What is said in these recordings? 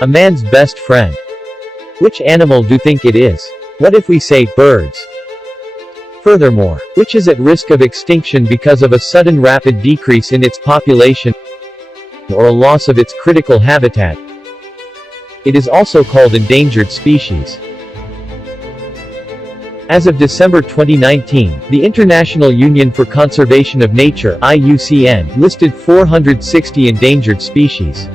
A man's best friend. Which animal do you think it is? What if we say birds? Furthermore, which is at risk of extinction because of a sudden rapid decrease in its population or a loss of its critical habitat? It is also called endangered species. As of December 2019, the International Union for Conservation of Nature (IUCN) listed 460 endangered species.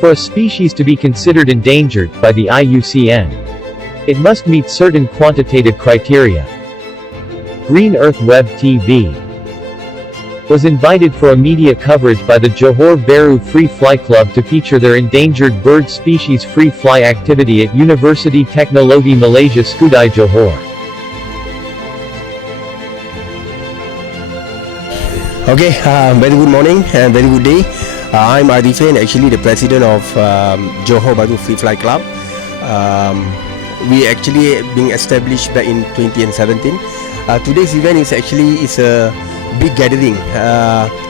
For a species to be considered endangered by the IUCN, it must meet certain quantitative criteria. Green Earth Web TV was invited for a media coverage by the Johor Bahru Free Fly Club to feature their endangered bird species free fly activity at University Teknologi Malaysia Skudai Johor. Okay, very good morning and very good day. I'm Arifin, actually the president of Johor Bahru Free Fly Club. We actually being established back in 2017. Today's event is a big gathering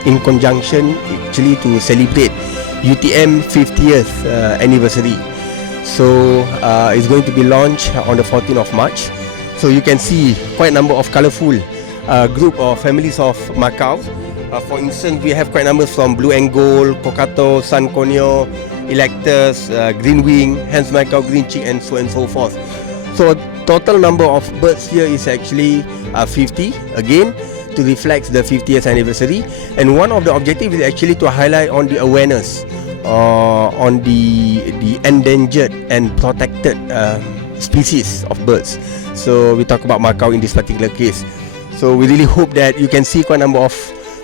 in conjunction actually to celebrate UTM 50th anniversary. So it's going to be launched on the 14th of March. So you can see quite a number of colorful group of families of Macau. For instance, we have quite numbers from Blue and Gold, Kokato, Sun Conyo, Electus, Green Wing, Hens Macau, Green Chick, and so forth. So total number of birds here is actually 50 again to reflect the 50th anniversary. And one of the objectives is actually to highlight on the awareness on the endangered and protected species of birds. So we talk about Macau in this particular case. So we really hope that you can see quite a number of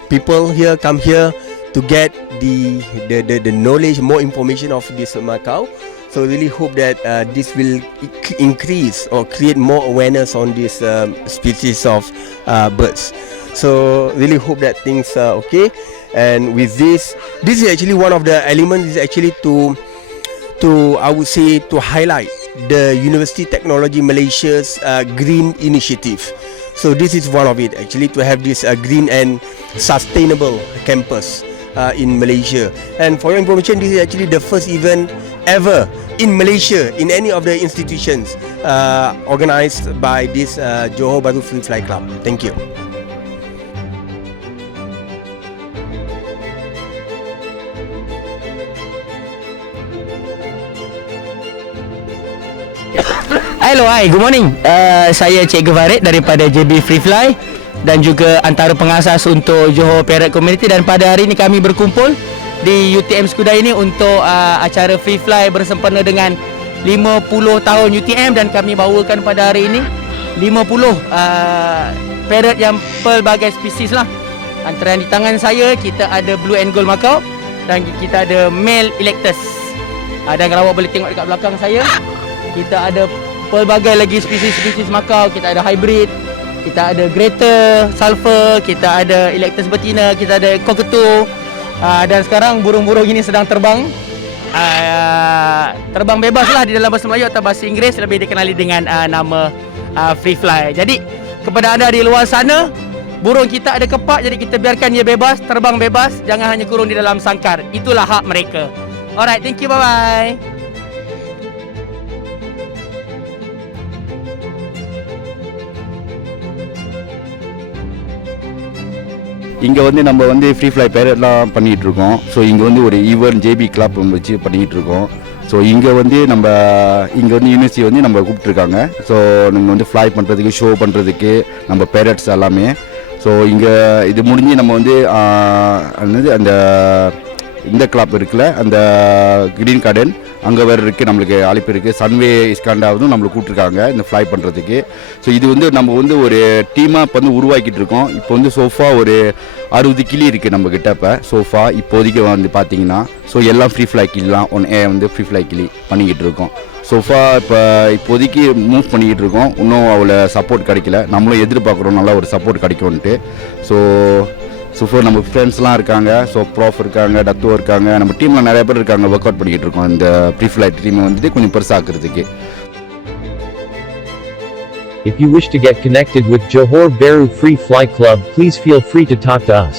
people here come here to get the knowledge, more information of this Macau. So really hope that this will increase or create more awareness on this species of birds. So really hope that things are okay. And with this is actually one of the elements is actually to I would say to highlight the University Teknologi Malaysia's green initiative. So this is one of it actually, to have this green and sustainable campus in Malaysia. And for your information, this is actually the first event ever in Malaysia in any of the institutions organized by this Johor Bahru Free Fly Club. Thank you. Hello, hi, good morning. Saya Cikgu Farid daripada JB Free Fly dan juga antara pengasas untuk Johor Parrot Community, dan pada hari ini kami berkumpul di UTM Skudai ini untuk acara Free Fly bersempena dengan 50 tahun UTM, dan kami bawakan pada hari ini 50 parrot yang pelbagai spesies lah. Antara yang di tangan saya, kita ada Blue and Gold Macau dan kita ada Male Electus. Dan kalau awak boleh tengok dekat belakang saya, kita ada pelbagai lagi spesies-spesies Macau. Kita ada hybrid, kita ada greater sulfur, kita ada electus betina, kita ada cockatoo, dan sekarang burung-burung ini sedang terbang terbang bebas lah di dalam bahasa Melayu atau bahasa Inggeris lebih dikenali dengan nama free fly. Jadi kepada anda di luar sana, burung kita ada kepak, jadi kita biarkan dia bebas, terbang bebas, jangan hanya kurung di dalam sangkar. Itulah hak mereka. Alright, thank you, bye bye. இங்கே வந்து நம்ம வந்து free fly பேரட்லாம் பண்ணிகிட்ருக்கோம். ஸோ இங்கே வந்து ஒரு event JP club வச்சு பண்ணிகிட்ருக்கோம். ஸோ இங்கே வந்து யூனிவர்சிட்டி வந்து நம்ம கூப்பிட்ருக்காங்க. ஸோ நம்ம வந்து ஃப்ளை பண்ணுறதுக்கு, ஷோ பண்ணுறதுக்கு நம்ம பேரட்ஸ் எல்லாமே. ஸோ இங்கே இது முடிஞ்சு நம்ம வந்து அந்த இந்த கிளப் இருக்குல்ல, அந்த கிரீன் கார்டன் அங்கே வேறு இருக்குது, நம்மளுக்கு அழைப்பு இருக்குது. சன்வே இஸ்காண்டாவும் நம்மளுக்கு கூப்பிட்ருக்காங்க இந்த ஃப்ளை பண்ணுறதுக்கு. ஸோ இது வந்து நம்ம வந்து ஒரு டீமாக இப்போ வந்து உருவாக்கிட்டு இருக்கோம். இப்போ வந்து சோஃபா ஒரு 60 கிளி இருக்குது நம்மக்கிட்ட. இப்போ சோஃபா இப்போதைக்கு வந்து பார்த்தீங்கன்னா எல்லாம் ஃப்ரீ ஃப்ளை கிளிலாம் வந்து ஃப்ரீ ஃப்ளை கிளி பண்ணிக்கிட்டு இருக்கோம். சோஃபா இப்போதைக்கு மூவ் பண்ணிக்கிட்டு இருக்கோம். இன்னும் அவ்வளோ சப்போர்ட் கிடைக்கல. நம்மளும் எதிர்பார்க்குறோம் நல்லா ஒரு சப்போர்ட் கிடைக்கும்ன்ட்டு. ஸோ நம்ம ஃப்ரெண்ட்ஸ்லாம் இருக்காங்க. ஸோ ப்ராஃப் இருக்காங்க, டத்தோ இருக்காங்க, நம்ம டீமில் நிறைய பேர் இருக்காங்க. ஒர்க் அவுட் பண்ணிக்கிட்டு இருக்கோம் இந்த ஃப்ரீ ஃப்ளைட் டீமை வந்துட்டு கொஞ்சம் பெருசாக்குறதுக்கு. If you wish to get connected with Johor Bahru Free Fly Club, please feel free to talk to us.